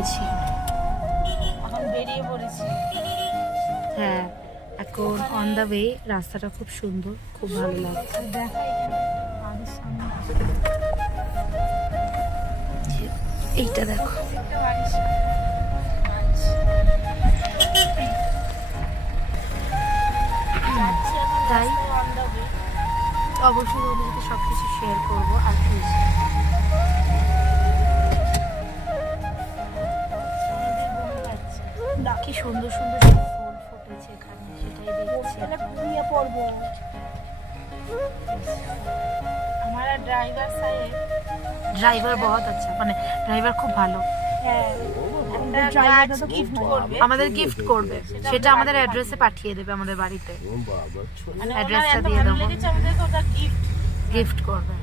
পড়েছি, এখন বেরিয়ে পড়েছি। হ্যাঁ এখন অন দ্য ওয়ে। রাস্তাটা খুব সুন্দর, খুব ভালো লাগছে। এইটা দেখো, তাই অবশ্যই ওদেরকে সবকিছু শেয়ার করবো। আর কি সুন্দর সুন্দর ফুল ফুটেছে এখানে, সেটাই দেখছি। পড়বো আমার ড্রাইভার সাহেব, ড্রাইভার বহুত আচ্ছা, মানে ড্রাইভার খুব ভালো। আমাদের গিফট করবে, সেটা আমাদের অ্যাড্রেসে পাঠিয়ে দেবে আমাদের বাড়িতে। অ্যাড্রেসটা দিয়ে দেবো, গিফট করবে।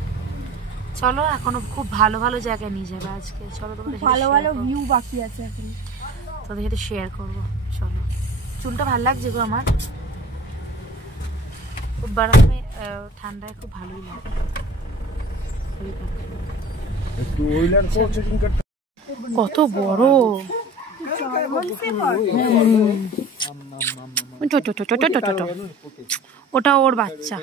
চলো এখনো খুব ভালো ভালো জায়গায় নিয়ে যাবে আজকে। চলো তোমাদের ভালো ভালো ভিউ বাকি আছে এখন, তোদের সাথে শেয়ার করবো। চলো, চুলটা ভালো লাগছে গো আমার, খুব গরমে ঠান্ডায় খুব ভালোই লাগে। কত বড়, ওটা ওর বাচ্চা।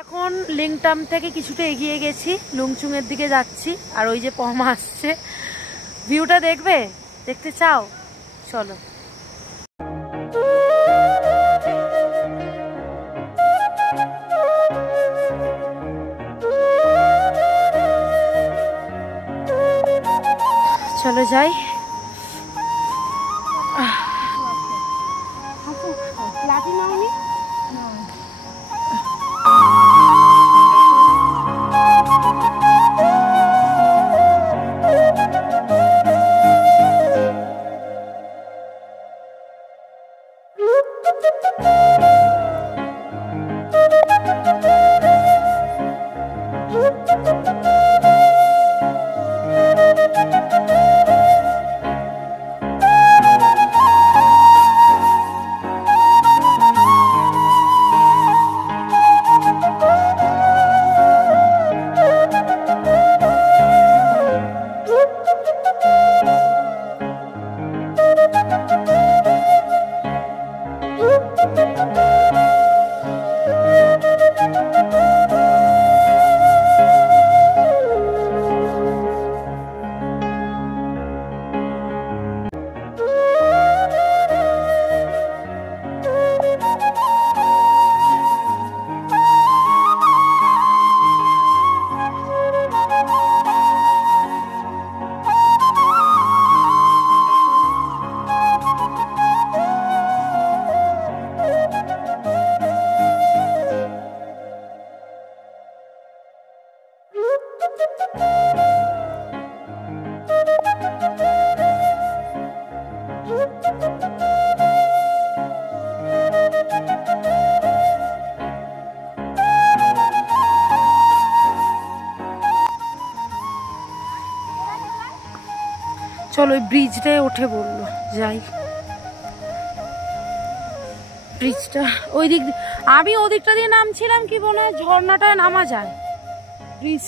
এখন লিংটাম থেকে কিছুটা এগিয়ে গেছি, লুংচুং এর দিকে যাচ্ছি। আর ওই যে পমা আসছে, ভিউটা দেখবে, দেখতে চাও? চলো। চলো যাই। চলো ওই ব্রিজটায় উঠে বললো যাই। ব্রিজটা ওই দিক, আমি ওদিকটা দিয়ে নামছিলাম, কি মনে হয় ঝর্ণাটায় নামা যায়। ব্রিজ,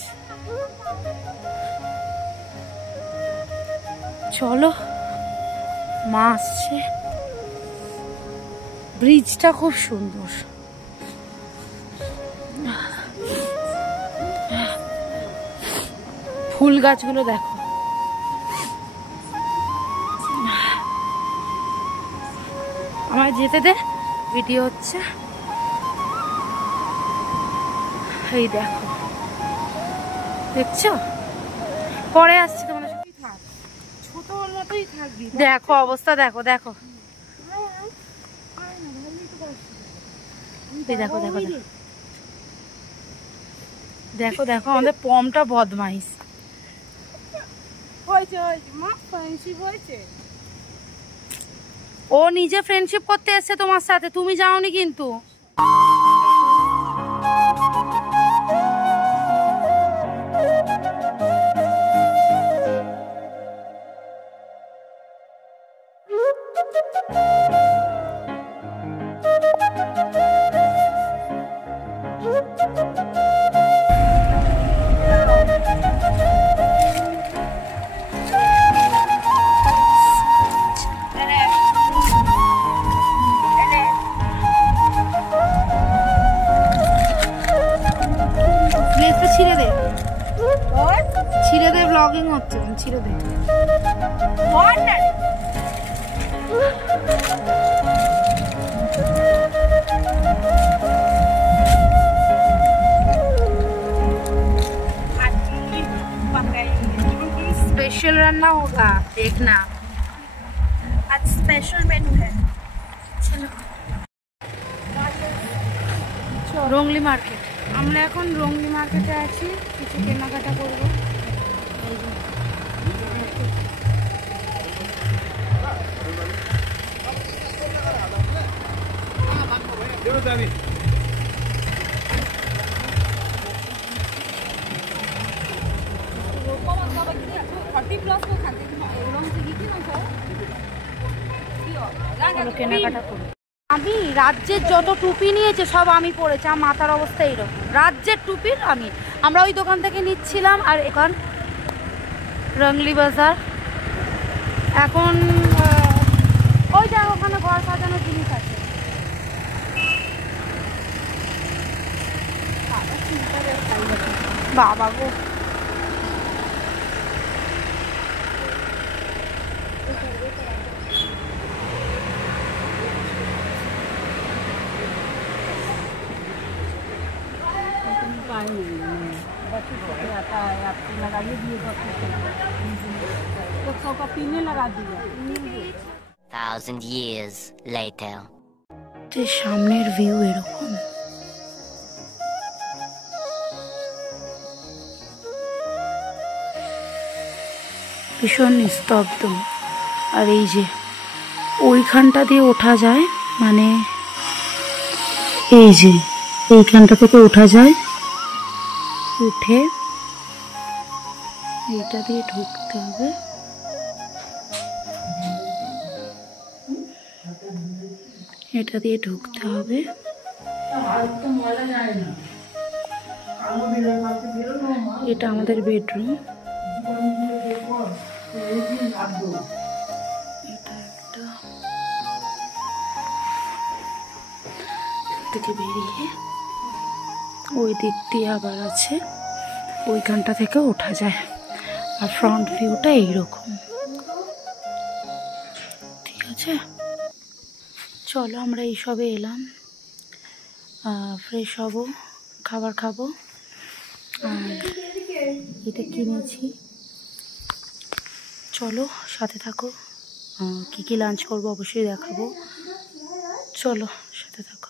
চলো মা আসছে। ব্রিজটা খুব সুন্দর, ফুল গাছগুলো দেখো। আমার যেতে দে, ভিডিও হচ্ছে। এই দেখো, দেখছো? পরে আসছি তোমাদের। ছোট মতোই থাকবি, দেখো অবস্থা, দেখো দেখো, দেখো দেখো দেখো দেখো, আমাদের পমটা বদমাইশ। ও নিজে ফ্রেন্ডশিপ করতে এসছে তোমার সাথে, তুমি যাওনি কিন্তু। ছিঁড়ে দে, ব্লগিং হচ্ছে, ছিঁড়ে দে। स्पेशल रान्ना होगा, देखना। आज स्पेशल मेनू है। चलो রংলি মার্কেট। আমরা এখন রংলি মার্কেটে আছি, কিছু কেনাকাটা করবো। কেনাকাটা করবো। আমি রাজ্যের যত টুপি নিয়েছে সব আমি পরেছি, আমার মাথার অবস্থা এইরকম। রাজ্যের টুপির আমরা ওই দোকান থেকে নিচ্ছিলাম। আর এখন রংলি বাজার, এখন ওই যে ওখানে ঘর সাজানোর জিনিস আছে। বাবা গো, 1,000 years later. সামনের ভিউ এরকম। ভীষণ নিস্তব্ধ। আর এই যে ওইখানটা দিয়ে ওঠা যায়, মানে এই যে এইখানটা থেকে ওঠা যায়, উঠে এইটা দিয়ে ঢুকতে হবে। এটা দিয়ে ঢুকতে হবে। এটা আমাদের বেডরুম। এটা একটা থেকে বেরিয়ে ওই দিক দিয়ে আবার আছে, ওইখানটা থেকে ওঠা যায়। আর ফ্রন্ট ভিউটা এইরকম। ঠিক আছে, চলো আমরা এইসবে এলাম, ফ্রেশ হব, খাবার খাবো। আর এটা কিনেছি, চলো সাথে থাকো। কি কি লাঞ্চ করবো অবশ্যই দেখাবো, চলো সাথে থাকো।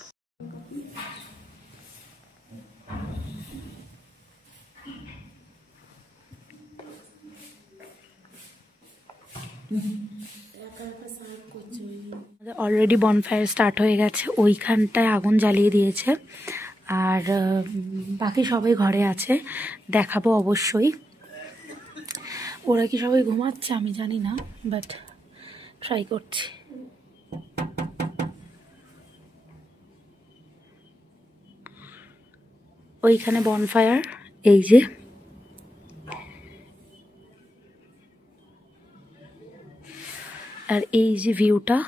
অলরেডি বনফায়ার স্টার্ট হয়ে গেছে, ওইখানটায় আগুন জ্বালিয়ে দিয়েছে। আর বাকি সবাই ঘরে আছে, দেখাবো অবশ্যই। ওরা কি সবাই ঘুমাচ্ছে আমি জানি না, বাট ট্রাই করছি। ওইখানে বনফায়ার, এই যে আর এই যে ভিউটা,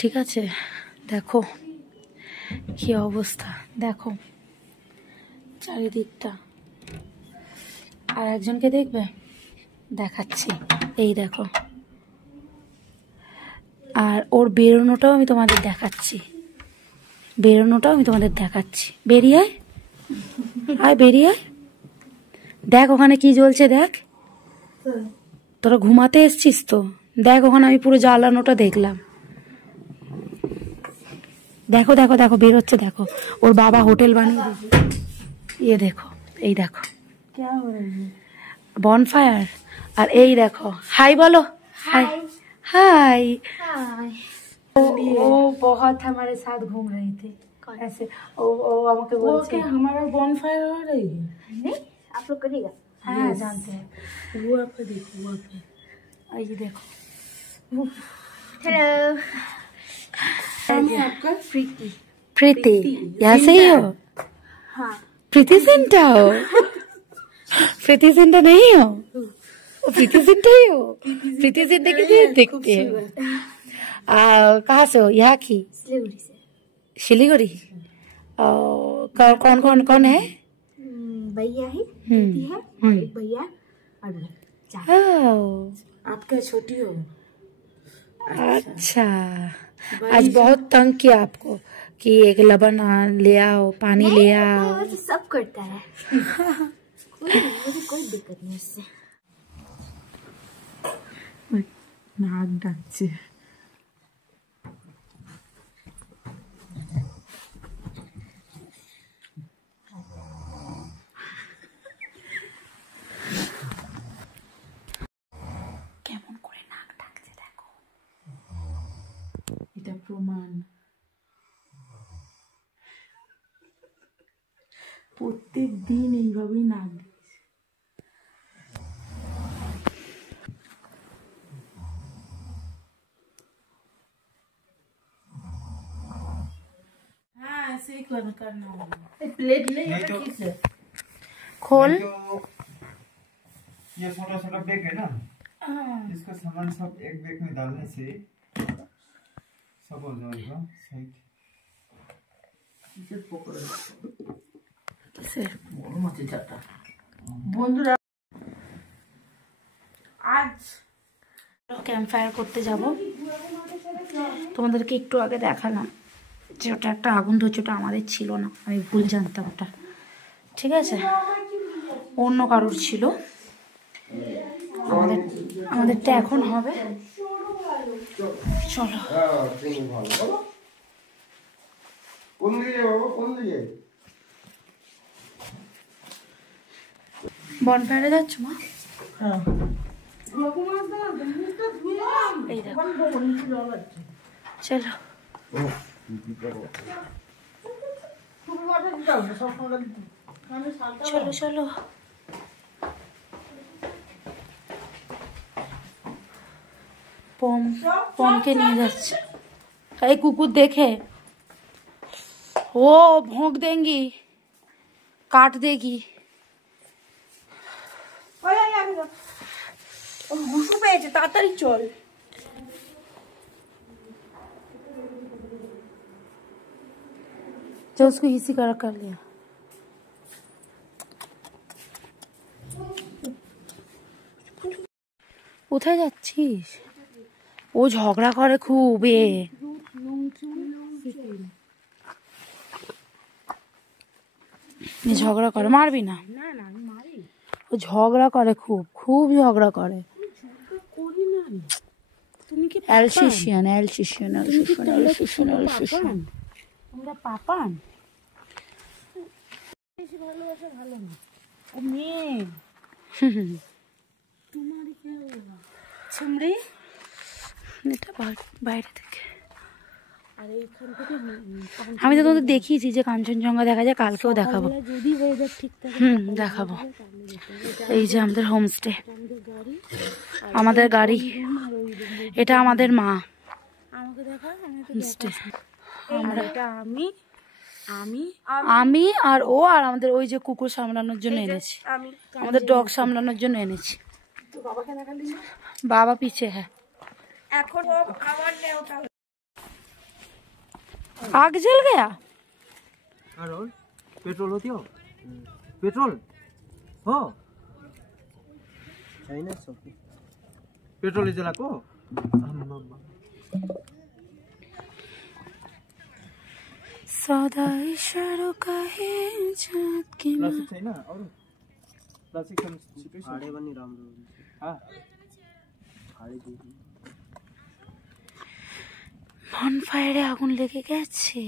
ঠিক আছে। দেখো কি অবস্থা, দেখো চারিদিকটা। আর একজনকে দেখবে, দেখাচ্ছি, এই দেখো। আর ওর বেরোনোটাও আমি তোমাদের দেখাচ্ছি, বেরিয়ে আয়, বেরিয়ে আয়। দেখ ওখানে কি জ্বলছে, দেখ। তোরা ঘুমাতে এসছিস তো, দেখ ওখানে আমি পুরো জ্বালানোটা দেখলাম। দেখো দেখো দেখো বেরোচ্ছে, দেখো ওর বাবা হোটেল বানিয়ে দিয়েছে। ये देखो, এই দেখো क्या हो रहा है, বনফায়ার। আর এই দেখো, হাই বলো, हाय हाय। वो बहुत हमारे साथ घूम रही थी ऐसे। वो আমাকে বলছে हमारा বনফায়াर हो रही है। नहीं, आप लोग करिएगा। हाँ जानते हैं। वो पे देखो, वो पे ये देखो। हेलो, आपका प्रीति, यहाँ से ही हो? हाँ। प्रीति सिंटा हो? प्रीति सिंटा नहीं हो? प्रीति सिंटा ही हो? प्रीति सिंटा कितने दिखते हैं? कहाँ से हो? यहाँ की? सिलीगुड़ी से। सिलीगुड़ी? कौन कौन कौन है? भैया है, दीदी है और एक भैया और मैं। आप क्या छोटी हो? अच्छा, आज बहुत तंग किया आपको कि एक लबन ले आओ, पानी ले आओ। वो तो सब करता है। मुझे कोई दिक्कत नहीं उससे। नाक डाकছে। কেমন করে নাক ডাকছে দেখো। এটা প্রমাণ। প্রত্যেক দিন এইভাবেই নাক ডাকছে। हाँ ऐसे ही करना होगा। प्लेट नहीं है किसे? खोल। ये छोटा छोटा बैग है ना, इसका सामान सब एक बैग में डालने से सब हो जाएगा सही। বন্ধুরা আজ ক্যাম্প ফায়ার করতে যাব। তোমাদেরকে একটু আগে দেখালাম যে ওটা একটা আগুন ধরছে, ওটা আমাদের ছিল না, আমি ভুল জানতাম ওটা, ঠিক আছে, অন্য কারোর ছিল। আমাদেরটা এখন হবে। চলো। বনফায়ারে যাচ্ছ মা? এই দেখো। চলো চলো চলো। পমকে নিয়ে যাচ্ছে। এই কুকুর দেখে ও ভোঁক দেঙ্গি, কাট দেগি। ঘুষু পেয়েছে, তাড়াতাড়ি চল। जो उसको इसी कर लिया। কোথায় যাচ্ছিস? ও ঝগড়া করে খুব। ঝগড়া করে, মারবি না। ও ঝগড়া করে খুব, খুব ঝগড়া করে। অ্যালসিশিয়ান অ্যালসিশিয়ান অ্যালসিশিয়ান অ্যালসিশিয়ান অ্যালসিশিয়ান। তোমরা পাপান বেশি ভালোবাসা ভালো না। ও মেয়ে তোমার কি ছমড়ি এটা বাইরে থেকে। আর এইখান থেকে আমি তো তোমাদের দেখিয়েছি যে কাঞ্চনজঙ্ঘা দেখা যায়, কালকেও দেখাবো। যদি ওয়েদার ঠিক থাকে দেখাবো। এই যে আমাদের হোমস্টে, আমাদের গাড়ি, এটা আমাদের মা। আমাকে দেখা, হোমস্টে আমরা এটা আমি আর ও আর আমাদের ওই যে কুকুর সামলানোর জন্য এনেছি, আমাদের ডগ সামলানোর জন্য এনেছি। বাবাকে দেখালি না? বাবা পিছে হ্যাঁ। এখন আমার নেও তাহলে। आग जल गया। और पेट्रोल होती हो? पेट्रोल हो चाहिए सब पेट्रोल जला को सदा इशारों का है जात के प्लास्टिक चाहिए ना और प्लास्टिक हम आड़े बनी राम हां आड़े दी বনফায়ারে আগুন লেগে গেছে।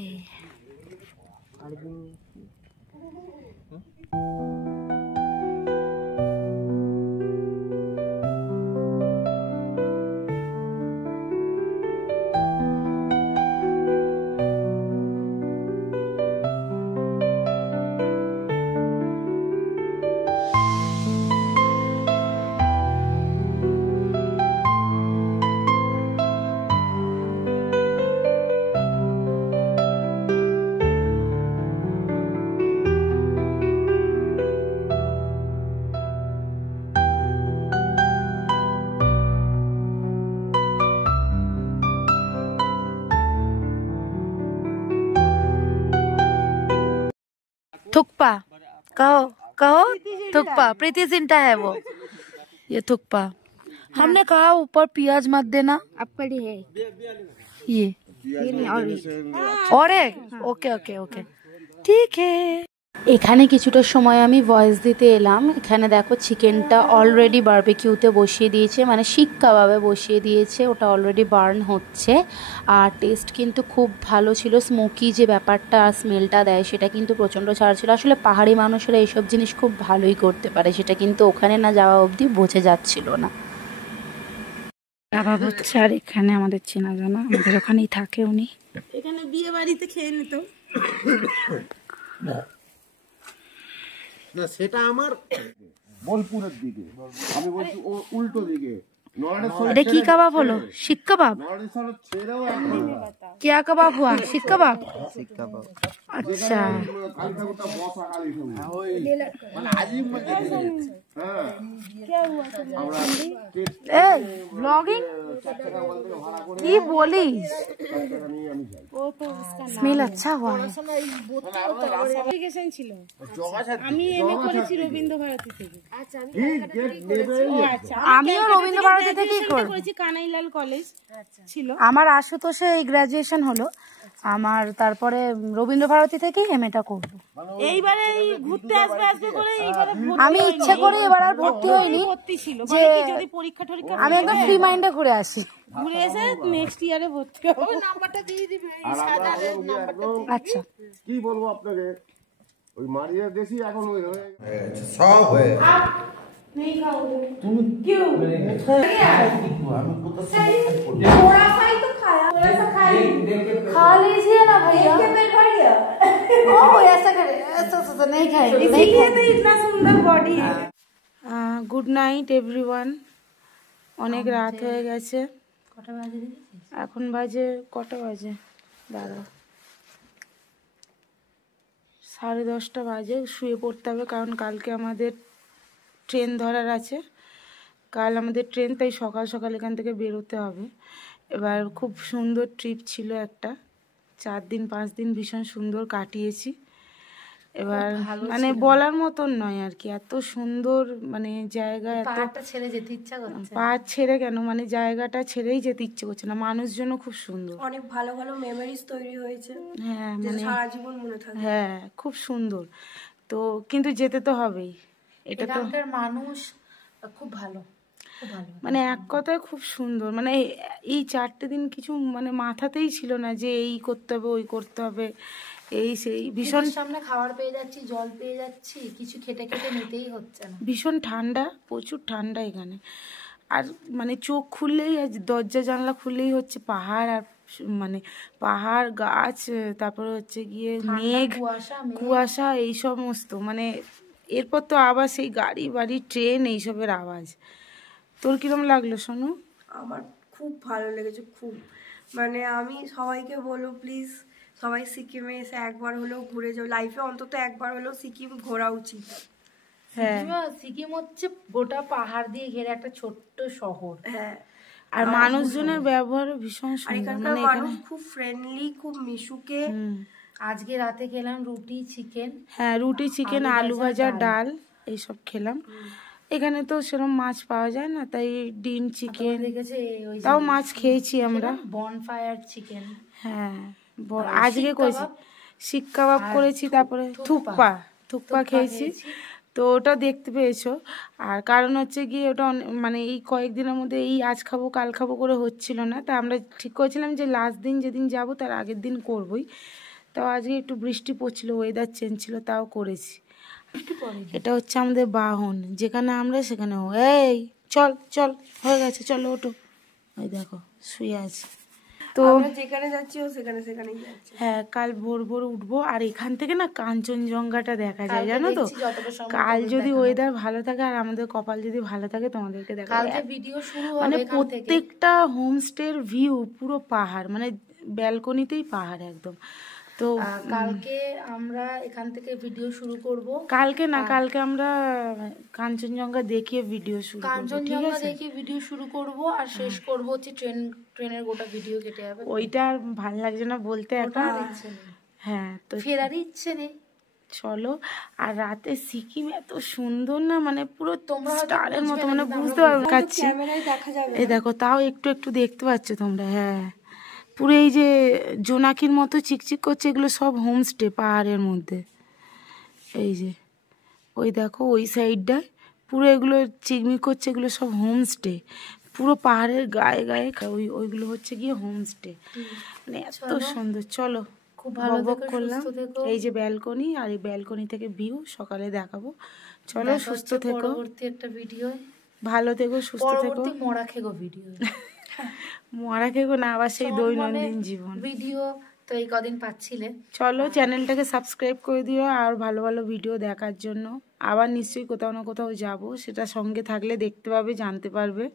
थुक्पा कहो। कहो थुक्पा, प्रीति जिंटा है वो, ये थुक्पा। हमने कहा ऊपर प्याज मत देना, आपका लिए है ये नहीं और एक ওকে ওকে ওকে ঠিক है। এখানে কিছুটা সময় আমি ভয়েস দিতে এলাম। এখানে দেখো চিকেনটা অলরেডি বারবিকিউতে বসিয়ে দিয়েছে, মানে শিক কাবাবে বসিয়ে দিয়েছে, ওটা অলরেডি বার্ন হচ্ছে। আর টেস্ট কিন্তু খুব ভালো ছিল, স্মোকি যে ব্যাপারটা আর স্মেলটা দেয় সেটা কিন্তু প্রচণ্ড ছাড় ছিল। আসলে পাহাড়ি মানুষেরা এইসব জিনিস খুব ভালোই করতে পারে, সেটা কিন্তু ওখানে না যাওয়া অবধি বোঝা যাচ্ছিল না। কাবাব হচ্ছে, আর এখানে আমাদের চেনা জানা, আমাদের ওখানেই থাকে উনি। এখানে বিয়ে বাড়িতে খেয়ে নিত। না সেটা আমার বোলপুরের দিকে, আমি বলছি ও উল্টো দিকে। এটা কি কাবাব হলো? শিক কাবাব? ছেড়েও क्या कबाब हुआ? শিক কাবাব? আচ্ছা, কালী ঠাকুরটা বসা কালী ঠাকুর মানে আজিম আমরা এই ব্লগিং কি বলিস? স্মেল अच्छा हुआ है। ছিল আমি এমএ করেছি রবীন্দ্র ভারতী থেকে। আমিও রবীন্দ্র ভারতী থেকেই করেছি, কানাইলাল কলেজ ছিল আমার। আশুতোষে এই গ্রাজুয়েশন হলো আমার, তারপরে রবীন্দ্র ভারতী থেকেই এমএটা করবো। এইবারে এই ঘুরতে আসবে আসবে করে এইবারে আমি ইচ্ছে করে এবার আর ভর্তি হইনি, ভর্তি ছিল যে মানে কি যদি পরীক্ষা টরীক্ষা আমি একদম ফ্রি মাইন্ডে ঘুরে আসি। ঘুরে এসে নেক্সট ইয়ারে ভর্তি হবো। নাম্বারটা দিয়ে দিবে, এই সাজারের নাম্বারটা। আচ্ছা কি বলবো আপনাকে, ওই মারিয়া দেশি এখন ওই হয়ে গেছে সব হয়ে नहीं खाओगे তুমি क्यों? थोड़ा सा ही तो खाया, थोड़ा सा खाया, खा लीजिए ना भैया। एक पेट भर गया। ओ ऐसा करे, ऐसा नहीं खाएंगे। इसीलिए तो इतना सुंदर बॉडी है। Good night everyone. অনেক রাত হয়ে গেছে। কটা বাজে? এখন বাজে কটা বাজে দাঁড়া, 10:30 বাজে। শুয়ে পড়তে হবে কারণ কালকে আমাদের ট্রেন ধরার আছে, কাল আমাদের ট্রেন, তাই সকাল সকাল এখান থেকে বেরোতে হবে। এবার খুব সুন্দর ট্রিপ ছিল একটা, 4 দিন 5 দিন ভীষণ সুন্দর কাটিয়েছি। এবার মানে বলার মতন নয় আর কি, এত সুন্দর মানে জায়গা, এত পাহাড়টা ছেড়ে যেতে ইচ্ছা করছে। পাহাড় ছেড়ে কেন, মানে জায়গাটা ছেড়েই যেতে ইচ্ছে করছে না, মানুষজনও খুব সুন্দর, অনেক ভালো ভালো মেমোরিজ তৈরি হয়েছে, হ্যাঁ মানে সারা জীবন মনে থাকবে। হ্যাঁ খুব সুন্দর। তো কিন্তু যেতে তো হবেই, এটা তো এখানকার মানুষ খুব ভালো, খুব ভালো। মানে এক কথায় খুব সুন্দর। মানে এই 4টে দিন কিছু মানে মাথাতেই ছিল না যে এই করতে হবে ওই করতে হবে, এই সেই ভীষণ সামনে খাবার পেয়ে যাচ্ছি, জল পেয়ে যাচ্ছি, কিছু খেতে খেতে নিতেই হচ্ছে না। ভীষণ ঠান্ডা, প্রচুর ঠান্ডা এখানে। আর মানে চোখ খুললেই, আর দরজা জানলা খুললেই হচ্ছে পাহাড়, আর মানে পাহাড় গাছ, তারপরে হচ্ছে গিয়ে মেঘ কুয়াশা এই সমস্ত। মানে এরপর তো আবার সেই গাড়ি বাড়ি ট্রেন এইসবের আওয়াজ। তোর কিরম লাগলো সোনু? আমার খুব ভালো লেগেছে, খুব। মানে আমি সবাইকে বলবো প্লিজ সবাই সিকিমে এসে একবার হলেও ঘুরে যাও, লাইফে অন্তত একবার হলেও সিকিম ঘোরা উচিত। হ্যাঁ সিকিম হচ্ছে গোটা পাহাড় দিয়ে ঘেরা একটা ছোট্ট শহর। হ্যাঁ, আর মানুষজনের ব্যবহারও ভীষণ আর সুন্দর। এখানকার মানে মানুষ খুব ফ্রেন্ডলি, খুব মিশুকে। আজকে রাতে খেলাম রুটি চিকেন। হ্যাঁ রুটি চিকেন, আলু ভাজা, ডাল এইসব খেলাম। এখানে তো সেরকম মাছ পাওয়া যায় না, তাই ডিম চিকেন, দেখেছে ওই তাও মাছ খেয়েছি আমরা। বনফায়ার চিকেন, হ্যাঁ আজকে করেছি শিক কাবাব করেছি, তারপরে থুকপা খেয়েছি। তো ওটা দেখতে পেয়েছো। আর কারণ হচ্ছে গিয়ে ওটা মানে এই কয়েকদিনের মধ্যে এই আজ খাবো কাল খাবো করে হচ্ছিল না, তা আমরা ঠিক করেছিলাম যে লাস্ট দিন যেদিন যাব তার আগের দিন করবই। তাও আজকে একটু বৃষ্টি পড়ছিল, ওয়েদার চেঞ্জ ছিল, তাও করেছি। এটা হচ্ছে আমাদের বাহন, যেখানে আমরা সেখানে এই চল চল হয়ে গেছে, চলো ওঠো। ওই দেখো শুয়ে আছে। তো আমরা যেখানে যাচ্ছি ও সেখানে সেখানেই যাচ্ছে। হ্যাঁ কাল ভোর ভোর উঠবো, আর এখান থেকে না কাঞ্চনজঙ্ঘাটা দেখা যায় জানো তো। কাল যদি ওয়েদার ভালো থাকে আর আমাদের কপাল যদি ভালো থাকে তোমাদেরকে দেখা কালকে ভিডিও শুরু হবে। মানে প্রত্যেকটা হোমস্টের ভিউ পুরো পাহাড়, মানে ব্যালকনিতেই পাহাড় একদম। তো কালকে আমরা এখান থেকে ভিডিও শুরু করব। কালকে না, কালকে আমরা কাঞ্চনজঙ্ঘা দেখিয়ে ভিডিও শুরু করব, ঠিক কাঞ্চনজঙ্ঘা আছে? দেখিয়ে ভিডিও শুরু করব, আর শেষ করব হচ্ছে ট্রেনের গোটা ভিডিও কেটে যাবে। ওইটা আর ভালো লাগছে না বলতে এখন। হ্যাঁ তো ফেরারই ইচ্ছে নেই। চলো। আর রাতে সিকিম এত সুন্দর না, মানে পুরো স্টারের মতো, মানে বুঝতে পারবে কাচ্ছি। ক্যামেরায় দেখা যাবে এই দেখো, তাও একটু একটু দেখতে পাচ্ছ তোমরা। হ্যাঁ, পুরো এই যে জোনাকির মতো চিকচিক করছে, এগুলো সব হোমস্টে পাহাড়ের মধ্যে। এই যে ওই দেখো ওই সাইডটায় পুরো এগুলো চিকমিক করছে, এগুলো সব হোমস্টে, পুরো পাহাড়ের গায়ে গায়ে ওইগুলো হচ্ছে গিয়ে হোমস্টে। মানে এত সুন্দর। চলো, খুব ভালো বকবক থেকো, করলাম। সুস্থ থেকো। এই যে ব্যালকনি, আর এই ব্যালকনি থেকে ভিউ সকালে দেখাবো। চলো, দেখা সুস্থ হচ্ছে থেকো, পরবর্তী একটা ভিডিও, ভালো থেকো, সুস্থ থেকো। পরবর্তী মরা খেগো ভিডিও। মরা খেকো না, আবার সেই দৈনন্দিন জীবন ভিডিও তো এই কদিন পাচ্ছিলে। চলো, চ্যানেলটাকে সাবস্ক্রাইব করে দিও আর ভালো ভালো ভিডিও দেখার জন্য। আবার নিশ্চয়ই কোথাও না কোথাও যাব, সেটা সঙ্গে থাকলে দেখতে পাবে, জানতে পারবে।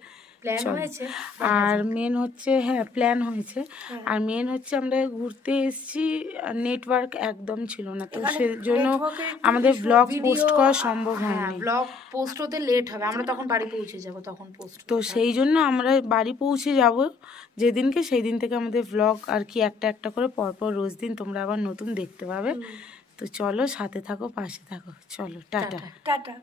প্ল্যান চলো। হয়েছে। আর মেন হচ্ছে, হ্যাঁ প্ল্যান হয়েছে, আর মেন হচ্ছে আমরা ঘুরতে এসেছি, নেটওয়ার্ক একদম ছিল না, তো সেজন্য আমাদের ব্লগ পোস্ট করা সম্ভব হয়নি। ব্লগ পোস্ট হতে লেট হবে, আমরা তখন বাড়ি পৌঁছে যাব, তখন পোস্ট। তো সেই জন্য আমরা বাড়ি পৌঁছে যাব যেদিনকে, সেই দিন থেকে আমাদের ব্লগ আর কি একটা একটা করে পরপর রোজ দিন তোমরা আবার নতুন দেখতে পাবে। তো চলো, সাথে থাকো, পাশে থাকো। চলো, টাটা। টাটা।